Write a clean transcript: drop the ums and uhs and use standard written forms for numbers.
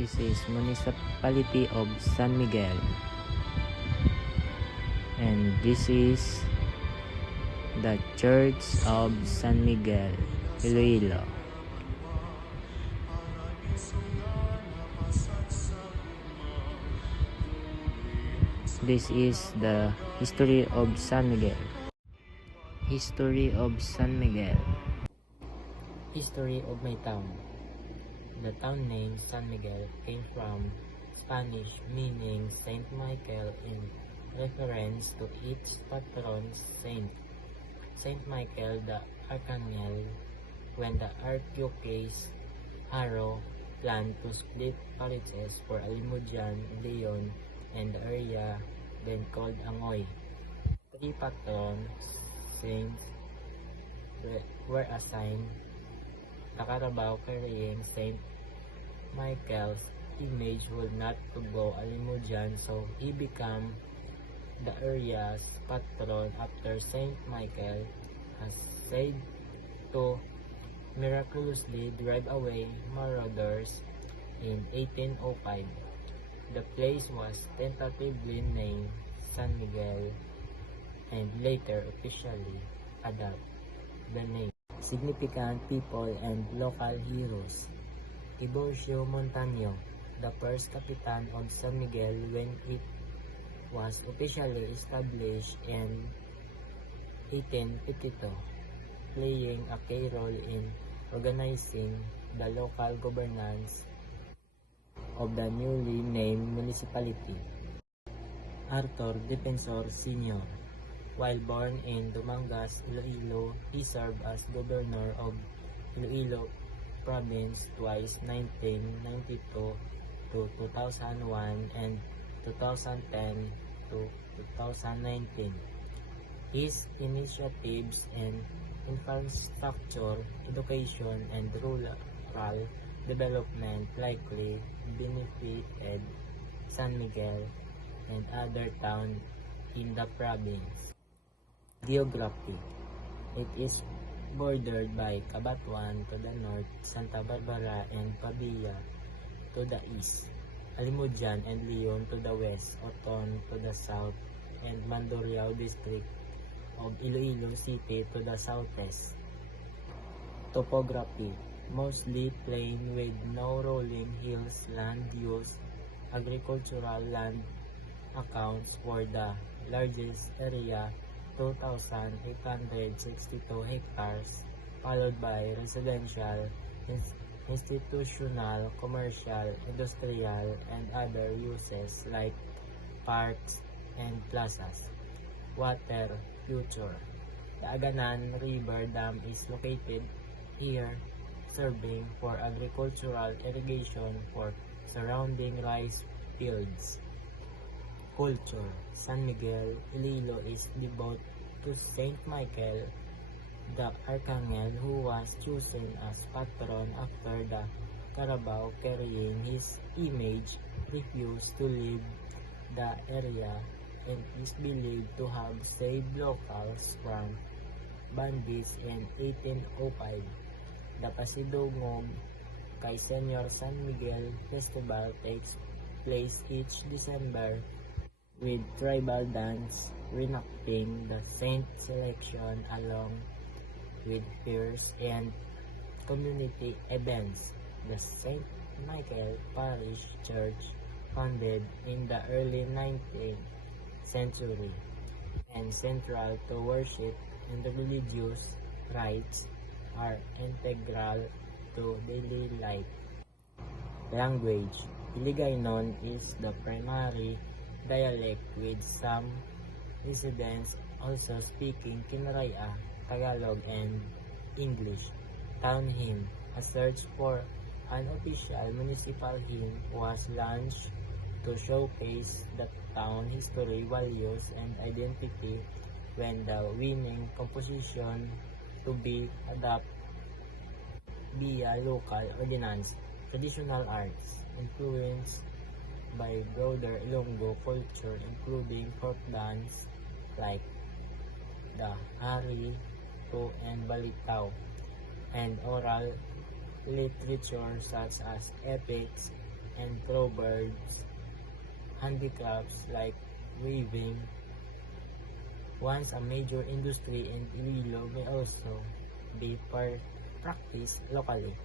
This is Municipality of San Miguel, and this is the Church of San Miguel, Iloilo. This is the history of San Miguel. History of San Miguel. History of my town. The town name San Miguel came from Spanish meaning Saint Michael in reference to its patron saint, Saint Michael the Archangel. When the Archdiocese Haro planned to split parishes for Alimujan, Leon, and the area then called Angoy, three patron saints were assigned. The Carabao carrying Saint Michael's image would not to go Alimujan, so he became the area's patron after Saint Michael has said to miraculously drive away marauders in 1805. The place was tentatively named San Miguel and later officially adopted the name. Significant people and local heroes. Tiburcio Montano, the first Capitan of San Miguel when it was officially established in 1852, playing a key role in organizing the local governance of the newly named municipality. Arthur Defensor Sr. While born in Dumangas, Iloilo, he served as governor of Iloilo Province twice, 1992 to 2001 and 2010 to 2019. His initiatives in infrastructure, education, and rural development likely benefited San Miguel and other towns in the province. Geography. It is bordered by Cabatuan to the north, Santa Barbara and Pavia to the east, Alimujan and Leon to the west, Oton to the south, and Mandurriao district of Iloilo City to the southwest. Topography. Mostly plain with no rolling hills. Land use. Agricultural land accounts for the largest area, 2,862 hectares, followed by residential, institutional, commercial, industrial, and other uses like parks and plazas. Water future. The Aganan River Dam is located here, serving for agricultural irrigation for surrounding rice fields. Culture. San Miguel, Iloilo is devoted to Saint Michael the Archangel, who was chosen as patron after the Carabao carrying his image refused to leave the area and is believed to have saved locals from bandits in 1805. The Pasidungog kay Senyor San Miguel Festival takes place each December with tribal dance reenacting the saint selection along with fairs and community events. The St. Michael Parish Church, founded in the early 19th century and central to worship and the religious rites, are integral to daily life. Language. Hiligaynon is the primary dialect, with some residents also speaking Kinaraya, Tagalog, and English. Town hymn. A search for an official municipal hymn was launched to showcase the town history, values, and identity, when the winning composition to be adopted via local ordinance. Traditional arts. Influenced by broader Ilonggo culture, including folk dance like the Hari, To, and Balitaw, and oral literature such as epics and proverbs, handicrafts like weaving, once a major industry in Iloilo, may also be practiced locally.